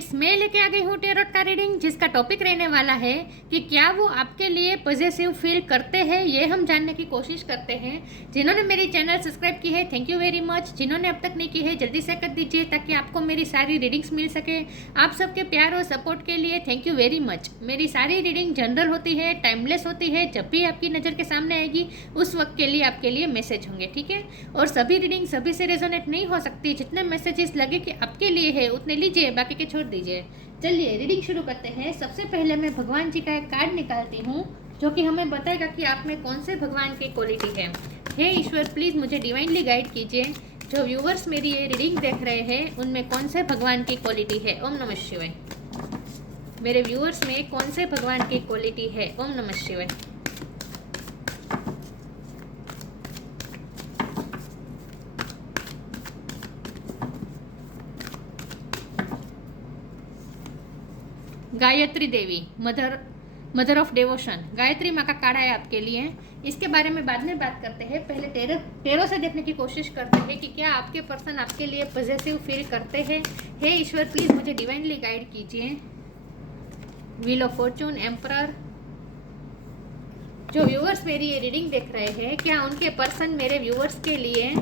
Friends, मैं लेके आ गई हूँ टेरोट का रीडिंग, जिसका टॉपिक रहने वाला है कि क्या वो आपके लिए पॉजिटिव फील करते हैं। ये हम जानने की कोशिश करते हैं। जिन्होंने मेरी चैनल सब्सक्राइब की है, थैंक यू वेरी मच। जिन्होंने अब तक नहीं की है, जल्दी से कर दीजिए ताकि आपको मेरी सारी रीडिंग्स मिल सके। आप सबके प्यार और सपोर्ट के लिए थैंक यू वेरी मच। मेरी सारी रीडिंग जनरल होती है, टाइमलेस होती है। जब भी आपकी नज़र के सामने आएगी उस वक्त के लिए आपके लिए मैसेज होंगे, ठीक है। और सभी रीडिंग सभी से रेजोनेट नहीं हो सकती। जितने मैसेजेस लगे कि आपके लिए है उतने लीजिए, बाकी के छोड़ दीजिए। चलिए रीडिंग शुरू करते हैं। सबसे पहले मैं भगवान जी का एक कार्ड निकालती हूँ जो कि हमें बताएगा कि आप में कौन से भगवान की क्वालिटी है। हे ईश्वर, प्लीज़ मुझे डिवाइनली गाइड कीजिए। जो व्यूवर्स मेरी ये रीडिंग देख रहे हैं उनमें कौन से भगवान की क्वालिटी है। ओम नमः शिवाय। मेरे व्यूवर्स में कौन से भगवान की क्वालिटी है। ओम नमः शिवाय। Gayatri Devi, mother of devotion. Gayatri माँ का कार्ड है आपके लिए। इसके बारे में बाद में बात करते हैं। पहले टेरो से देखने की कोशिश करते हैं कि क्या आपके पर्सन आपके लिए पॉजिटिव फील करते हैं। हे ईश्वर, प्लीज़ मुझे डिवाइनली गाइड कीजिए। Wheel of Fortune, emperor. जो व्यूअर्स मेरी ये रीडिंग देख रहे हैं, क्या उनके पर्सन मेरे व्यूअर्स के लिए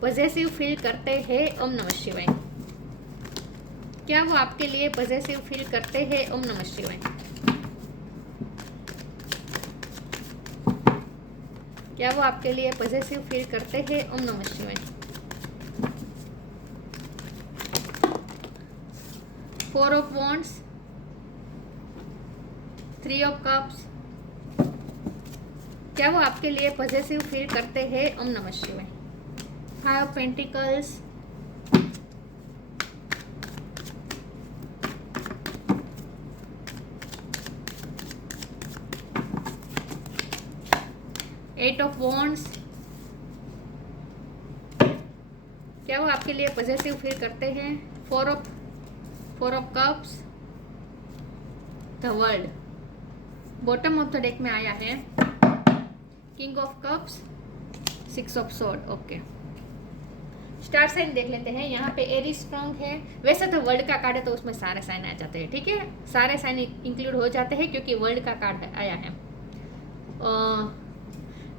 पॉजिटिव फील करते हैं। ओम नमः शिवाय। क्या वो आपके लिए पॉजिटिव फील करते हैं। ओम नमः शिवाय। क्या वो आपके लिए पॉजिटिव फील करते हैं। ओम नमः शिवाय। 4 ऑफ वॉन्ड्स, 3 ऑफ कप्स। क्या वो आपके लिए पॉजिटिव फील करते हैं। ओम नमः शिवाय। 5 ऑफ पेंटिकल्स, 8 ऑफ वॉन्ड्स। क्या वो आपके लिए पॉजिटिव फील करते हैं। 4 of cups, the world. Bottom of the deck में आया है king of cups, 6 of sword. Okay, star sign देख लेते हैं। यहाँ पे एरी स्ट्रॉन्ग है। वैसे तो वर्ल्ड का कार्ड है तो उसमें सारे साइन आ जाते हैं, ठीक है। सारे साइन इंक्लूड हो जाते हैं क्योंकि वर्ल्ड का कार्ड आया है।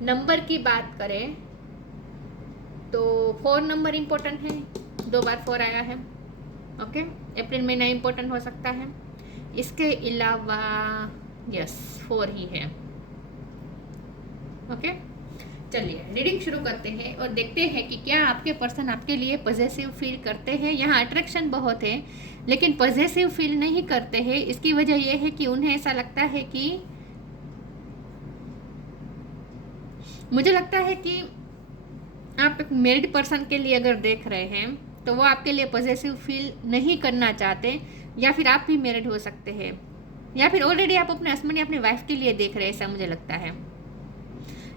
नंबर की बात करें तो 4 नंबर इम्पोर्टेंट है। 2 बार 4 आया है। ओके, अप्रैल महीना इम्पोर्टेंट हो सकता है। इसके अलावा यस 4 ही है। ओके, चलिए रीडिंग शुरू करते हैं और देखते हैं कि क्या आपके पर्सन आपके लिए पॉजिटिव फील करते हैं। यहाँ अट्रैक्शन बहुत है लेकिन पॉजिटिव फील नहीं करते हैं। इसकी वजह यह है कि उन्हें ऐसा लगता है कि मुझे लगता है कि आप एक मैरिड पर्सन के लिए अगर देख रहे हैं तो वो आपके लिए पॉजिटिव फील नहीं करना चाहते, या फिर आप भी मैरिड हो सकते हैं, या फिर ऑलरेडी आप अपने हस्बैंड या अपने वाइफ के लिए देख रहे हैं, ऐसा मुझे लगता है।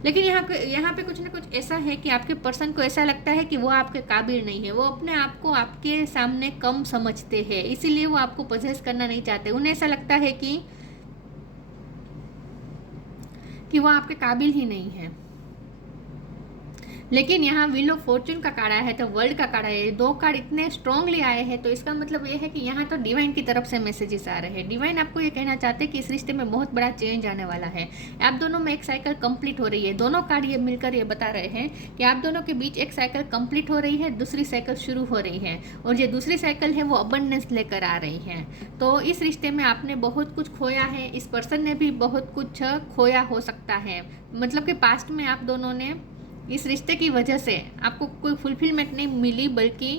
लेकिन यहाँ पे कुछ ना कुछ ऐसा है कि आपके पर्सन को ऐसा लगता है कि वो आपके काबिल नहीं है। वो अपने आप को आपके सामने कम समझते हैं, इसीलिए वो आपको पॉजेस करना नहीं चाहते। उन्हें ऐसा लगता है कि वो आपके काबिल ही नहीं है। लेकिन यहाँ व्हील ऑफ फॉर्चून का कार्ड आया है तो वर्ल्ड का कार्ड आया है। 2 कार्ड इतने स्ट्रांगली आए हैं तो इसका मतलब ये है कि यहाँ तो डिवाइन की तरफ से मैसेजेस आ रहे हैं। डिवाइन आपको ये कहना चाहते हैं कि इस रिश्ते में बहुत बड़ा चेंज आने वाला है। आप दोनों में एक साइकिल कंप्लीट हो रही है। दोनों कार्ड ये मिलकर ये बता रहे हैं कि आप दोनों के बीच एक साइकिल कंप्लीट हो रही है, दूसरी साइकिल शुरू हो रही है, और जो दूसरी साइकिल है वो अबंडेंस लेकर आ रही है। तो इस रिश्ते में आपने बहुत कुछ खोया है, इस पर्सन ने भी बहुत कुछ खोया हो सकता है। मतलब कि पास्ट में आप दोनों ने इस रिश्ते की वजह से आपको कोई फुलफिलमेंट नहीं मिली, बल्कि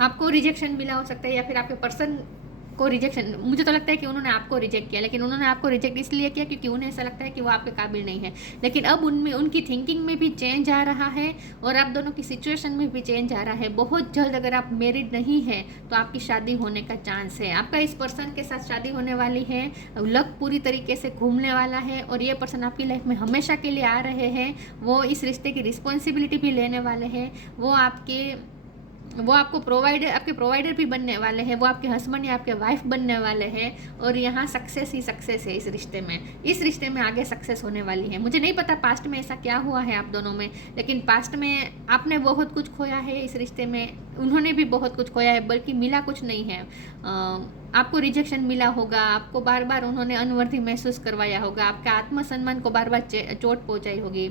आपको रिजेक्शन मिला हो सकता है, या फिर आपके पर्सन को रिजेक्शन। मुझे तो लगता है कि उन्होंने आपको रिजेक्ट किया, लेकिन उन्होंने आपको रिजेक्ट इसलिए किया क्योंकि उन्हें ऐसा लगता है कि वो आपके काबिल नहीं है। लेकिन अब उनमें उनकी थिंकिंग में भी चेंज आ रहा है और आप दोनों की सिचुएशन में भी चेंज आ रहा है। बहुत जल्द अगर आप मैरिड नहीं है तो आपकी शादी होने का चांस है। आपका इस पर्सन के साथ शादी होने वाली है। लक पूरी तरीके से घूमने वाला है और ये पर्सन आपकी लाइफ में हमेशा के लिए आ रहे हैं। वो इस रिश्ते की रिस्पॉन्सिबिलिटी भी लेने वाले हैं। वो आपके वो आपको प्रोवाइडर, आपके प्रोवाइडर भी बनने वाले हैं, वो आपके हस्बैंड या आपके वाइफ बनने वाले हैं। और यहाँ सक्सेस ही सक्सेस है इस रिश्ते में, इस रिश्ते में आगे सक्सेस होने वाली है। मुझे नहीं पता पास्ट में ऐसा क्या हुआ है आप दोनों में, लेकिन पास्ट में आपने बहुत कुछ खोया है इस रिश्ते में, उन्होंने भी बहुत कुछ खोया है, बल्कि मिला कुछ नहीं है। आपको रिजेक्शन मिला होगा, आपको बार बार उन्होंने अनवर्दी महसूस करवाया होगा, आपके आत्मसम्मान को बार बार चोट पहुंचाई होगी,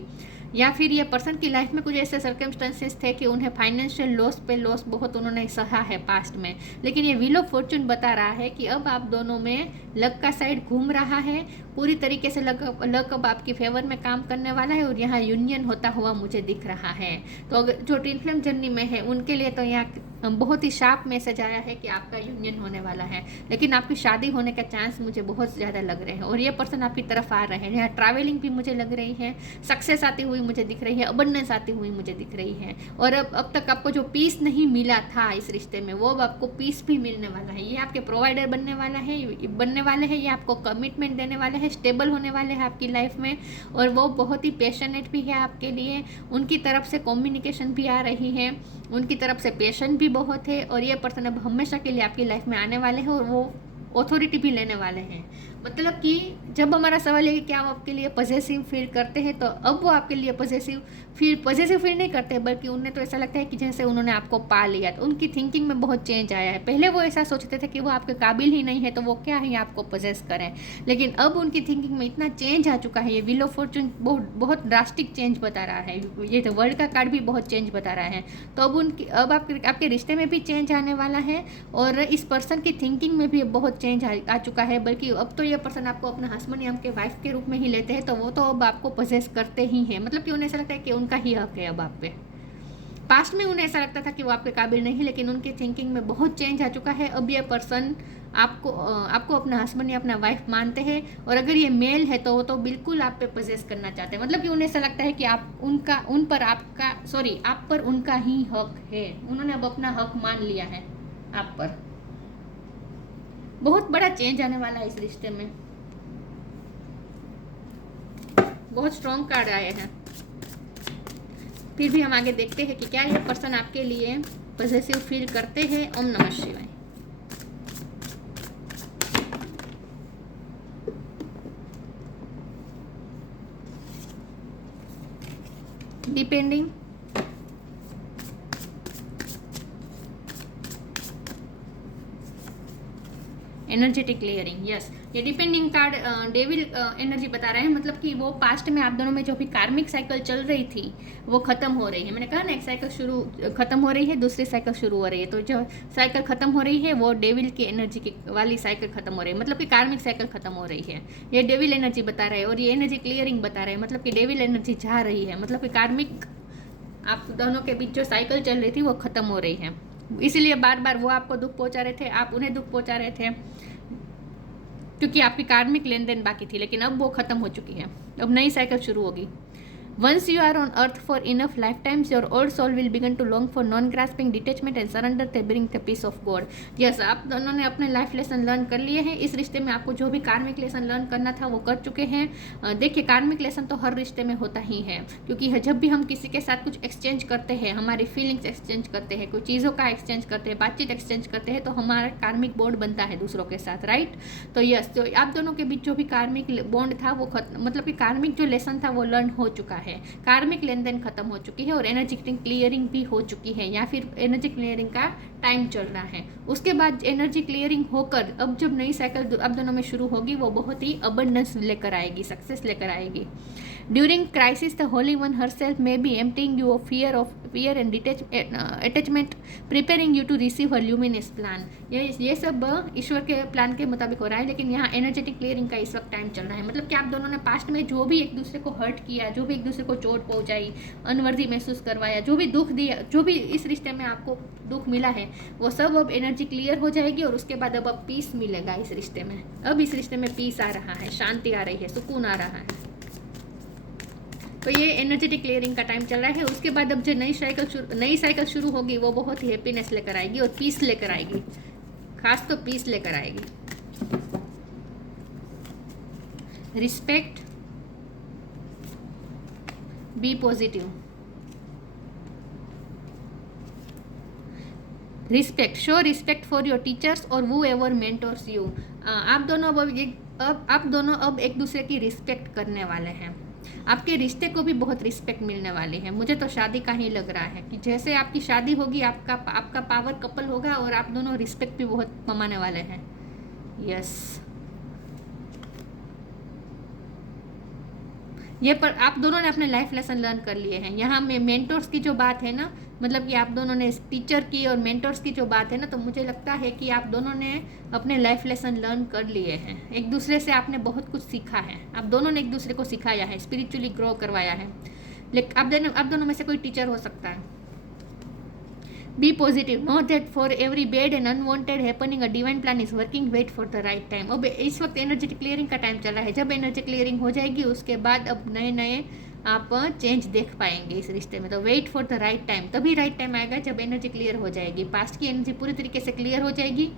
या फिर ये पर्सन की लाइफ में कुछ ऐसे सर्कमस्टेंसेस थे कि उन्हें फाइनेंशियल लॉस पे लॉस बहुत उन्होंने सहा है पास्ट में। लेकिन ये व्हील ऑफ फॉर्चून बता रहा है कि अब आप दोनों में लक का साइड घूम रहा है, पूरी तरीके से लक अब आपकी फेवर में काम करने वाला है, और यहाँ यूनियन होता हुआ मुझे दिख रहा है। तो अगर जो ट्विन फ्लेम जर्नी में है उनके लिए तो यहाँ बहुत ही शार्प मैसेज आया है कि आपका यूनियन होने वाला है, लेकिन आपकी शादी होने का चांस मुझे बहुत ज़्यादा लग रहे हैं। और ये पर्सन आपकी तरफ आ रहे हैं, यहाँ ट्रैवलिंग भी मुझे लग रही है, सक्सेस आती हुई मुझे दिख रही है, अबंडेंस आती हुई मुझे दिख रही है। और अब तक आपको जो पीस नहीं मिला था इस रिश्ते में, वो अब आपको पीस भी मिलने वाला है। ये आपके प्रोवाइडर बनने वाले हैं, ये आपको कमिटमेंट देने वाले हैं, स्टेबल होने वाले हैं आपकी लाइफ में, और वो बहुत ही पैशनेट भी है आपके लिए। उनकी तरफ से कम्युनिकेशन भी आ रही है, उनकी तरफ से पेशेंस भी बहुत है, और ये पर्सन अब हमेशा के लिए आपकी लाइफ में आने वाले हैं, और वो ऑथोरिटी भी लेने वाले हैं। मतलब कि जब हमारा सवाल है कि क्या वो आपके लिए पॉजेसिव फील करते हैं, तो अब वो आपके लिए पॉजेसिव फील नहीं करते, बल्कि उन्हें तो ऐसा लगता है कि जैसे उन्होंने आपको पा लिया। तो उनकी थिंकिंग में बहुत चेंज आया है। पहले वो ऐसा सोचते थे कि वो आपके काबिल ही नहीं है, तो वो क्या है आपको पॉजेस करें, लेकिन अब उनकी थिंकिंग में इतना चेंज आ चुका है। ये व्हील ऑफ फॉर्चून बहुत ड्रास्टिक चेंज बता रहा है, ये तो वर्ल्ड का कार्ड भी बहुत चेंज बता रहा है। तो अब आपके रिश्ते में भी चेंज आने वाला है, और इस पर्सन की थिंकिंग में भी बहुत चेंज आ चुका है। बल्कि अब तो ये पर्सन आपको अपना हस्बैंड या आपके वाइफ के रूप में ही लेते हैं, तो वो तो अब आपको पॉजेस करते ही हैं। मतलब कि उन्हें ऐसा लगता है कि उनका ही हक है अब आप पे। पास्ट में उन्हें ऐसा लगता था कि वो आपके काबिल नहीं, लेकिन उनकी थिंकिंग में बहुत चेंज आ चुका है। अब ये पर्सन आपको अपना हस्बैंड या अपना वाइफ मानते हैं, और अगर ये मेल है तो वो तो बिल्कुल आप पे पॉजेस करना चाहते हैं। मतलब कि उन्हें ऐसा लगता है कि आप पर उनका ही हक है, उन्होंने अब अपना हक मान लिया है आप पर। बहुत बड़ा चेंज आने वाला है इस रिश्ते में, बहुत स्ट्रॉन्ग कार्ड आए हैं। फिर भी हम आगे देखते हैं कि क्या ये पर्सन आपके लिए पॉजेसिव फील करते हैं। ओम नमः शिवाय। Depending, energetic clearing, yes. ये डिपेंडिंग कार्ड डेविल एनर्जी बता रहे हैं। मतलब कि वो पास्ट में आप दोनों में जो भी कार्मिक साइकिल चल रही थी वो खत्म हो रही है। मैंने कहा ना, एक साइकिल खत्म हो रही है, दूसरी साइकिल शुरू हो रही है। तो जो साइकिल खत्म हो रही है वो डेविल की एनर्जी की वाली साइकिल खत्म हो रही है, मतलब कि कार्मिक साइकिल खत्म हो रही है। ये डेविल एनर्जी बता रहे हैं, और ये एनर्जी क्लियरिंग बता रहे हैं। मतलब कि डेविल एनर्जी जा रही है, मतलब कि कार्मिक आप दोनों के बीच जो साइकिल चल रही थी वो खत्म हो रही है। इसीलिए बार बार वो आपको दुख पहुंचा रहे थे, आप उन्हें दुख पहुंचा रहे थे, क्योंकि आपकी कार्मिक लेन देन बाकी थी। लेकिन अब वो खत्म हो चुकी है, अब नई साइकिल शुरू होगी। Once you are on earth for enough lifetimes, your old soul will begin to long for non-grasping detachment and surrender to bring the peace of God. Yes, आप दोनों ने अपने लाइफ लेसन लर्न कर लिए हैं। इस रिश्ते में आपको जो भी कार्मिक लेसन लर्न करना था वो कर चुके हैं। देखिए, कार्मिक लेसन तो हर रिश्ते में होता ही है, क्योंकि जब भी हम किसी के साथ कुछ एक्सचेंज करते हैं, हमारी फीलिंग्स एक्सचेंज करते हैं, कोई चीज़ों का एक्सचेंज करते हैं, बातचीत एक्सचेंज करते हैं, तो हमारा कार्मिक बॉन्ड बनता है दूसरों के साथ, राइट। तो यस, तो आप दोनों के बीच जो भी कार्मिक बॉन्ड था वो मतलब कि कार्मिक जो लेसन था वो लर्न हो चुका है, कार्मिक लेन देन खत्म हो चुकी है, और एनर्जी क्लियरिंग भी हो चुकी है, या फिर एनर्जी क्लियरिंग का टाइम चल रहा है। उसके बाद एनर्जी क्लियरिंग होकर अब जब नई साइकिल अब दोनों में शुरू होगी, वो बहुत ही अबंडेंस लेकर आएगी, सक्सेस लेकर आएगी। During crisis, the Holy One herself may be emptying you of fear and attachment, preparing you to receive her luminous plan. ये सब ईश्वर के प्लान के मुताबिक हो रहा है, लेकिन यहाँ एनर्जेटिक क्लियरिंग का इस वक्त टाइम चल रहा है। मतलब कि आप दोनों ने पास्ट में जो भी एक दूसरे को हर्ट किया, जो भी एक दूसरे को चोट पहुंचाई, अनवर्दी महसूस करवाया, जो भी दुख दिया, जो भी इस रिश्ते में आपको दुख मिला है, वो सब अब एनर्जी क्लियर हो जाएगी, और उसके बाद अब पीस मिलेगा इस रिश्ते में। अब इस रिश्ते में पीस आ रहा है, शांति आ रही है, सुकून आ रहा है। तो ये एनर्जेटिक क्लियरिंग का टाइम चल रहा है। उसके बाद अब जो नई साइकिल शुरू होगी वो बहुत ही हैप्पीनेस लेकर आएगी और पीस लेकर आएगी, खास तो पीस लेकर आएगी। Respect, be positive. Respect, show respect for your teachers और वो एवर मेंटोर्स यू। आप दोनों अब एक दूसरे की रिस्पेक्ट करने वाले हैं। आपके रिश्ते को भी बहुत रिस्पेक्ट मिलने वाली है। मुझे तो शादी का ही लग रहा है कि जैसे आपकी शादी होगी, आपका पावर कपल होगा और आप दोनों रिस्पेक्ट भी बहुत कमाने वाले हैं। यस, ये पर आप दोनों ने अपने लाइफ लेसन लर्न कर लिए हैं। यहाँ में मेंटोर्स की जो बात है ना, मतलब कि आप दोनों ने टीचर की और मेंटोर्स की जो बात है ना, तो मुझे लगता है कि आप दोनों ने अपने लाइफ लेसन लर्न कर लिए हैं। एक दूसरे से आपने बहुत कुछ सीखा है। आप दोनों ने एक दूसरे को सिखाया है, स्पिरिचुअली ग्रो करवाया है। लेकिन आप दोनों में से कोई टीचर हो सकता है। Be positive, know that for every bad and unwanted happening a divine plan is working, wait for the right time. अब इस वक्त एनर्जी क्लियरिंग का टाइम चल रहा है। जब एनर्जी क्लियरिंग हो जाएगी उसके बाद अब नए आप चेंज देख पाएंगे इस रिश्ते में। तो wait for the right time, तभी राइट टाइम आएगा जब एनर्जी क्लियर हो जाएगी। पास्ट की एनर्जी पूरी तरीके से क्लियर हो जाएगी।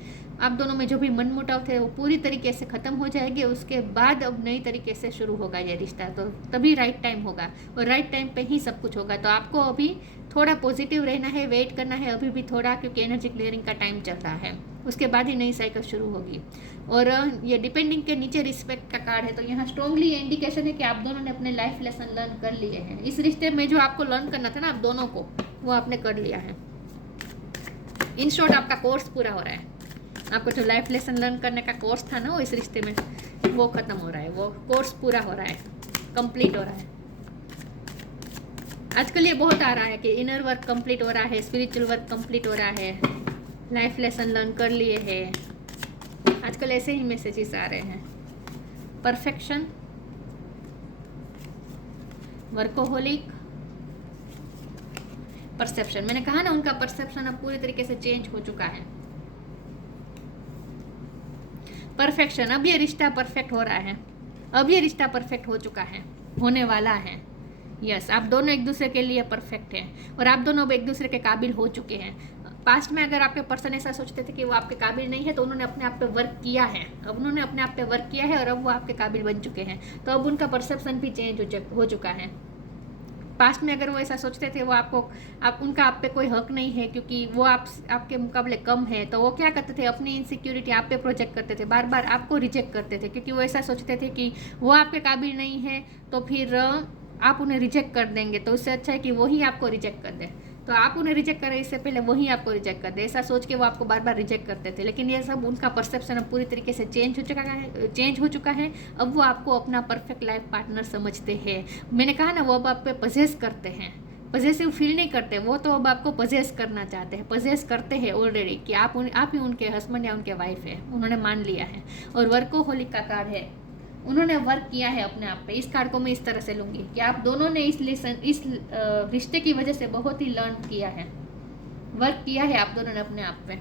आप दोनों में जो भी मनमुटाव थे वो पूरी तरीके से ख़त्म हो जाएंगे। उसके बाद अब नई तरीके से शुरू होगा ये रिश्ता। तो तभी राइट टाइम होगा और राइट टाइम पे ही सब कुछ होगा। तो आपको अभी थोड़ा पॉजिटिव रहना है, वेट करना है अभी भी थोड़ा, क्योंकि एनर्जी क्लियरिंग का टाइम चल रहा है। उसके बाद ही नई साइकिल शुरू होगी। और ये डिपेंडिंग के नीचे रिस्पेक्ट का कार्ड है। तो यहाँ स्ट्रॉन्गली इंडिकेशन है कि आप दोनों ने अपने लाइफ लेसन लर्न कर लिए हैं। इस रिश्ते में जो आपको लर्न करना था ना आप दोनों को, वो आपने कर लिया है। इन शॉर्ट आपका कोर्स पूरा हो रहा है। आपको जो लाइफ लेसन लर्न करने का कोर्स था ना वो इस रिश्ते में, वो ख़त्म हो रहा है। वो कोर्स पूरा हो रहा है, कंप्लीट हो रहा है। आजकल ये बहुत आ रहा है कि इनर वर्क कंप्लीट हो रहा है, स्पिरिचुअल वर्क कंप्लीट हो रहा है, लाइफ लेसन लर्न कर लिए हैं। आजकल ऐसे ही मैसेजेस आ रहे हैं। Perfection, workaholic, perception. मैंने कहा ना उनका परसेप्शन अब पूरी तरीके से चेंज हो चुका है। परफेक्शन, अब ये रिश्ता परफेक्ट हो रहा है। अब ये रिश्ता परफेक्ट हो चुका है, होने वाला है। यस, आप दोनों एक दूसरे के लिए परफेक्ट हैं और आप दोनों अब एक दूसरे के काबिल हो चुके हैं। पास्ट में अगर आपके पर्सन ऐसा सोचते थे कि वो आपके काबिल नहीं है, तो उन्होंने अपने आप पे वर्क किया है। अब उन्होंने अपने आप पे वर्क किया है और अब वो आपके काबिल बन चुके हैं। तो अब उनका परसेप्शन भी चेंज हो चुका है। पास्ट में अगर वो ऐसा सोचते थे वो उनका आप पे कोई हक नहीं है क्योंकि वो आपके मुकाबले कम है, तो वो क्या करते थे, अपनी इनसिक्योरिटी आप पे प्रोजेक्ट करते थे, बार बार आपको रिजेक्ट करते थे क्योंकि वो ऐसा सोचते थे कि वो आपके काबिल नहीं है तो फिर आप उन्हें रिजेक्ट कर देंगे। तो उससे अच्छा है कि वही आपको रिजेक्ट कर दे। तो आप उन्हें रिजेक्ट करें इससे पहले वही आपको रिजेक्ट कर दे, ऐसा सोच के वो आपको बार बार रिजेक्ट करते थे। लेकिन ये सब उनका परसेप्शन अब पूरी तरीके से चेंज हो चुका है। अब वो आपको अपना परफेक्ट लाइफ पार्टनर समझते हैं। मैंने कहा ना, वो अब आप पे पजेस करते हैं, पजेसिव फील नहीं करते। वो तो अब आपको पजेस करना चाहते हैं, पजेस करते हैं ऑलरेडी कि आप ही उनके हस्बैंड या उनके वाइफ है, उन्होंने मान लिया है। और वर्कोहोलिक का कार्ड है, उन्होंने वर्क किया है अपने आप पे। इस कार्ड को मैं इस तरह से लूँगी कि आप दोनों ने इस रिश्ते की वजह से बहुत ही लर्न किया है, वर्क किया है आप दोनों ने अपने आप पे।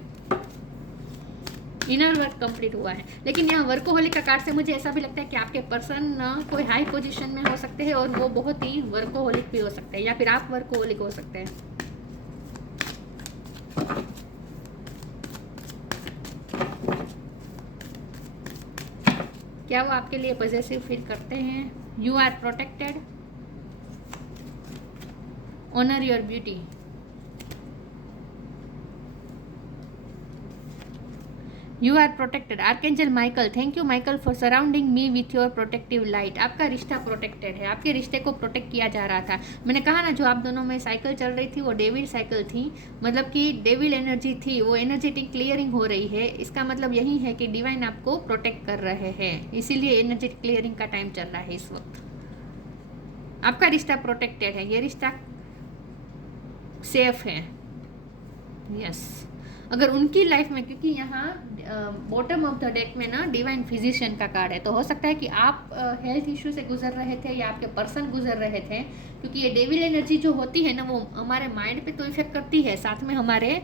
इनर वर्क कंप्लीट हुआ है। लेकिन यहाँ वर्कोहोलिक का कार्ड से मुझे ऐसा भी लगता है कि आपके पर्सन कोई हाई पोजीशन में हो सकते हैं और वो बहुत ही वर्कोहोलिक भी हो सकते हैं, या फिर आप वर्कोहोलिक हो सकते हैं। क्या वो आपके लिए पॉजिटिव फील करते हैं? You are protected, honour your beauty. You are protected, archangel Michael, thank you Michael for surrounding me with your protective light. आपका रिश्ता प्रोटेक्टेड है, आपके रिश्ते को प्रोटेक्ट किया जा रहा था। मैंने कहा ना, जो आप दोनों में साइकिल चल रही थी वो डेविल साइकिल थी, मतलब कि डेविल एनर्जी थी, वो एनर्जेटिक क्लियरिंग हो रही है। इसका मतलब यही है कि डिवाइन आपको प्रोटेक्ट कर रहे हैं, इसीलिए एनर्जेटिक क्लियरिंग का टाइम चल रहा है इस वक्त। आपका रिश्ता प्रोटेक्टेड है, ये रिश्ता सेफ है। यस, अगर उनकी लाइफ में, क्योंकि यहाँ बॉटम ऑफ द डेक में ना डिवाइन फिजिशियन का कार्ड है, तो हो सकता है कि आप हेल्थ इश्यू से गुजर रहे थे या आपके पर्सन गुजर रहे थे, क्योंकि ये डेविल एनर्जी जो होती है ना वो हमारे माइंड पे तो इफेक्ट करती है, साथ में हमारे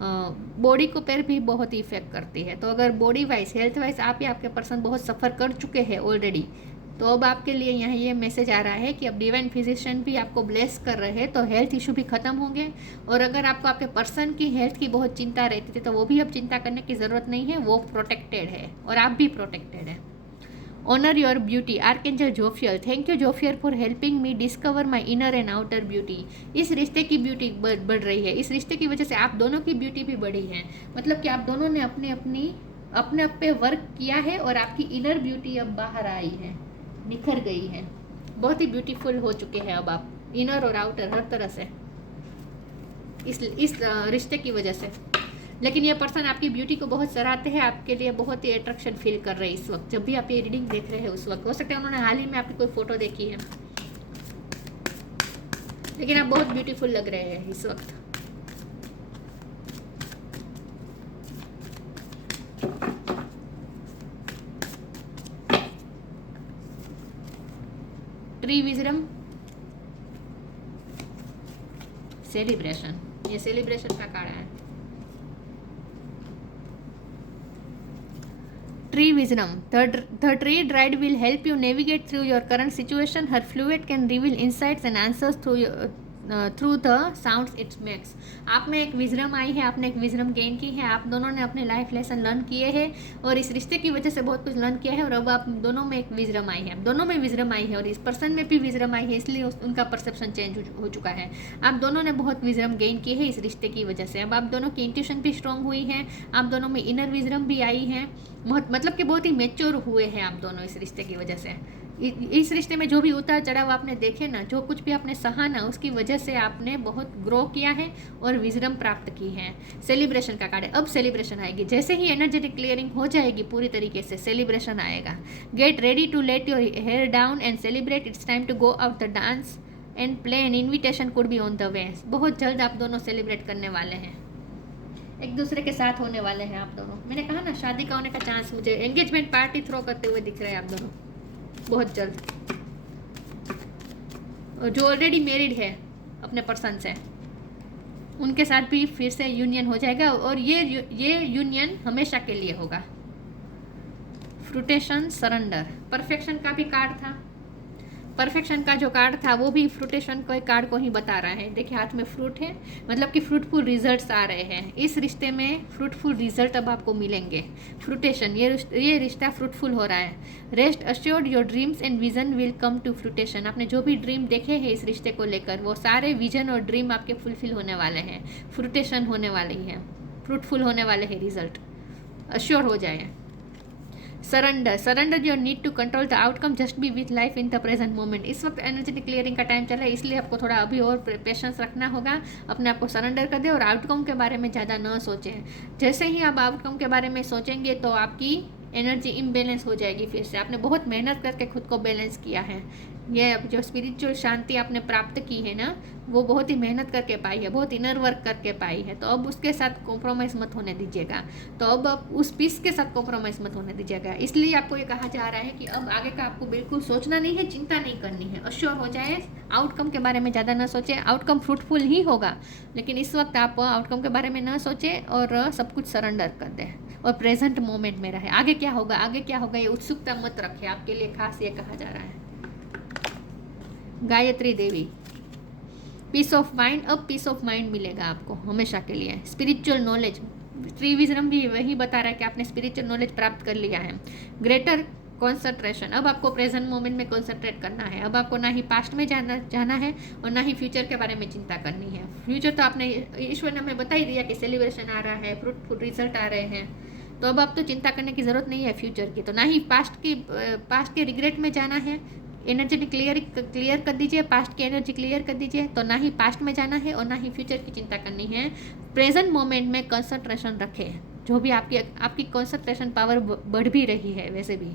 बॉडी को पर भी बहुत इफेक्ट करती है। तो अगर बॉडी वाइज, हेल्थ वाइज आप या आपके पर्सन बहुत सफ़र कर चुके हैं ऑलरेडी, तो अब आपके लिए यहाँ ये मैसेज आ रहा है कि अब डिवाइन फिजिशियन भी आपको ब्लेस कर रहे हैं, तो हेल्थ इशू भी ख़त्म होंगे। और अगर आपको आपके पर्सन की हेल्थ की बहुत चिंता रहती थी, तो वो भी अब चिंता करने की ज़रूरत नहीं है, वो प्रोटेक्टेड है और आप भी प्रोटेक्टेड है। Honour your beauty, archangel Jophiel, thank you Jophiel for helping me discover my inner and outer beauty. इस रिश्ते की ब्यूटी बढ़ रही है, इस रिश्ते की वजह से आप दोनों की ब्यूटी भी बढ़ी है, मतलब कि आप दोनों ने अपने पे वर्क किया है और आपकी इनर ब्यूटी अब बाहर आई है, निखर गई है, बहुत ही ब्यूटीफुल हो चुके हैं अब आप, इनर और आउटर हर तरह से इस रिश्ते की वजह से। लेकिन ये पर्सन आपकी ब्यूटी को बहुत सराहते हैं, आपके लिए बहुत ही अट्रैक्शन फील कर रहे हैं इस वक्त, जब भी आप ये रीडिंग देख रहे हैं उस वक्त। हो सकता है उन्होंने हाल ही में आपकी कोई फोटो देखी है, लेकिन आप बहुत ब्यूटीफुल लग रहे हैं इस वक्त। ट्री विजडम, सेलिब्रेशन, ये सेलिब्रेशन का कार्ड है। Tree wisdom. The tree guide will help you navigate through your current situation. Her fluid can reveal insights and answers through the sounds it makes. आप में एक विजडम आई है, आपने एक wisdom gain की है, आप दोनों ने अपने लाइफ लेसन लर्न किए हैं और इस रिश्ते की वजह से बहुत कुछ लर्न किया है और अब आप दोनों में एक विजडम आई है, आप दोनों में विजडम आई है और इस पर्सन में भी विजडम आई है, इसलिए उनका परसेप्शन चेंज हो चुका है। आप दोनों ने बहुत विजडम गेन की है इस रिश्ते की वजह से। अब आप दोनों की इंट्यूशन भी स्ट्रांग हुई है, आप दोनों में इनर विजडम भी आई है, मतलब कि बहुत ही मेच्योर हुए हैं आप दोनों इस रिश्ते की वजह से। इस रिश्ते में जो भी उतार चढ़ाव आपने देखे ना, जो कुछ भी आपने सहा ना, उसकी वजह से आपने बहुत ग्रो किया है और विजडम प्राप्त की है। सेलिब्रेशन का कार्ड है, अब सेलिब्रेशन आएगी, जैसे ही एनर्जेटिक क्लियरिंग हो जाएगी पूरी तरीके से सेलिब्रेशन आएगा। Get ready to let your hair down and celebrate, it's time to go out the dance and play, an invitation could be on the way. बहुत जल्द आप दोनों सेलिब्रेट करने वाले हैं, एक दूसरे के साथ होने वाले हैं आप दोनों। मैंने कहा ना शादी का होने का चांस, मुझे एंगेजमेंट पार्टी थ्रो करते हुए दिख रहे हैं आप दोनों बहुत जल्द। और जो ऑलरेडी मैरिड है अपने पर्सन से, उनके साथ भी फिर से यूनियन हो जाएगा और ये यूनियन हमेशा के लिए होगा। फ्रूटेशन, सरेंडर, परफेक्शन का भी कार्ड था, परफेक्शन का जो कार्ड था वो भी फ्रूटेशन को कार्ड को ही बता रहा है। देखिए हाथ में फ्रूट है, मतलब कि फ्रूटफुल रिजल्ट्स आ रहे हैं इस रिश्ते में, फ्रूटफुल रिजल्ट अब आपको मिलेंगे। फ्रूटेशन, ये रिश्ता फ्रूटफुल हो रहा है। Rest assured, your dreams and vision will come to fruition. आपने जो भी ड्रीम देखे हैं इस रिश्ते को लेकर, वो सारे विजन और ड्रीम आपके फुलफिल होने वाले हैं, फ्रूटेशन होने वाली है, फ्रूटफुल होने वाले हैं, रिजल्ट अश्योर हो जाए। Surrender your need to control the outcome, just be with life in the present moment. इस वक्त एनर्जेटिक क्लियरिंग का टाइम चल रहा है, इसलिए आपको थोड़ा अभी और पेशेंस रखना होगा, अपने आप को सरेंडर कर दे और आउटकम के बारे में ज़्यादा न सोचें। जैसे ही आप आउटकम के बारे में सोचेंगे तो आपकी एनर्जी इम्बैलेंस हो जाएगी फिर से। आपने बहुत मेहनत करके खुद को बैलेंस किया है, ये जो स्पिरिचुअल शांति आपने प्राप्त की है ना, वो बहुत ही मेहनत करके पाई है, बहुत इनर वर्क करके पाई है, तो अब उसके साथ कॉम्प्रोमाइज़ मत होने दीजिएगा। तो अब उस पीस के साथ कॉम्प्रोमाइज़ मत होने दीजिएगा। इसलिए आपको ये कहा जा रहा है कि अब आगे का आपको बिल्कुल सोचना नहीं है, चिंता नहीं करनी है, अश्योर हो जाए, आउटकम के बारे में ज़्यादा ना सोचें। आउटकम फ्रूटफुल ही होगा, लेकिन इस वक्त आप आउटकम के बारे में ना सोचें और सब कुछ सरेंडर कर दें और प्रेजेंट मोमेंट में रहे। आगे क्या होगा, आगे क्या होगा, ये उत्सुकता मत रखें, आपके लिए खास ये कहा जा रहा है। Gayatri Devi, piece of mind, अब पीस ऑफ माइंड मिलेगा आपको हमेशा के लिए। स्पिरिचुअल नॉलेज, ट्री विजडम भी वही बता रहा है कि आपने स्पिरिचुअल नॉलेज प्राप्त कर लिया है। ग्रेटर कॉन्सेंट्रेशन, अब आपको प्रेजेंट मोमेंट में कॉन्सेंट्रेट करना है। अब आपको ना ही पास्ट में जाना है और ना ही फ्यूचर के बारे में चिंता करनी है। फ्यूचर तो आपने, ईश्वर ने हमें बता ही दिया कि सेलिब्रेशन आ रहा है, फ्रूटफुल रिजल्ट आ रहे हैं, तो अब आप तो चिंता करने की ज़रूरत नहीं है फ्यूचर की। तो ना ही पास्ट के रिग्रेट में जाना है, एनर्जी क्लियर कर दीजिए, पास्ट की एनर्जी क्लियर कर दीजिए, तो ना ही पास्ट में जाना है और ना ही फ्यूचर की चिंता करनी है। प्रेजेंट मोमेंट में कंसंट्रेशन रखें, जो भी आपकी कंसंट्रेशन पावर बढ़ भी रही है वैसे भी।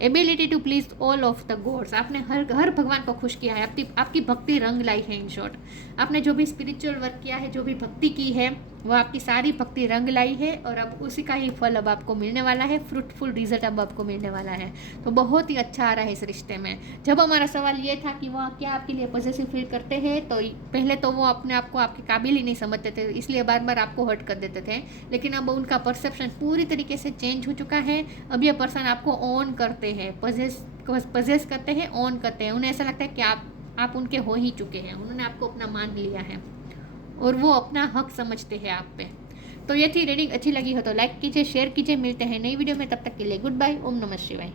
Ability to please all of the gods, आपने हर भगवान को खुश किया है, आपकी भक्ति रंग लाई है। इन शॉर्ट, आपने जो भी स्पिरिचुअल वर्क किया है, जो भी भक्ति की है, वो आपकी सारी भक्ति रंग लाई है और अब उसी का ही फल अब आपको मिलने वाला है, फ्रूटफुल रिजल्ट अब आपको मिलने वाला है। तो बहुत ही अच्छा आ रहा है इस रिश्ते में। जब हमारा सवाल ये था कि वो क्या आपके लिए पॉजिटिव फील करते हैं, तो पहले तो वो अपने आप को आपके काबिल ही नहीं समझते थे, इसलिए बार बार आपको हर्ट कर देते थे, लेकिन अब उनका परसेप्शन पूरी तरीके से चेंज हो चुका है। अब ये पर्सन आपको ऑन करते हैं, पजेस करते हैं, ऑन करते हैं। उन्हें ऐसा लगता है कि आप उनके हो ही चुके हैं, उन्होंने आपको अपना मान लिया है और वो अपना हक समझते हैं आप पे। तो ये थी रीडिंग, अच्छी लगी हो तो लाइक कीजिए, शेयर कीजिए। मिलते हैं नई वीडियो में, तब तक के लिए गुड बाय, ओम नमः शिवाय।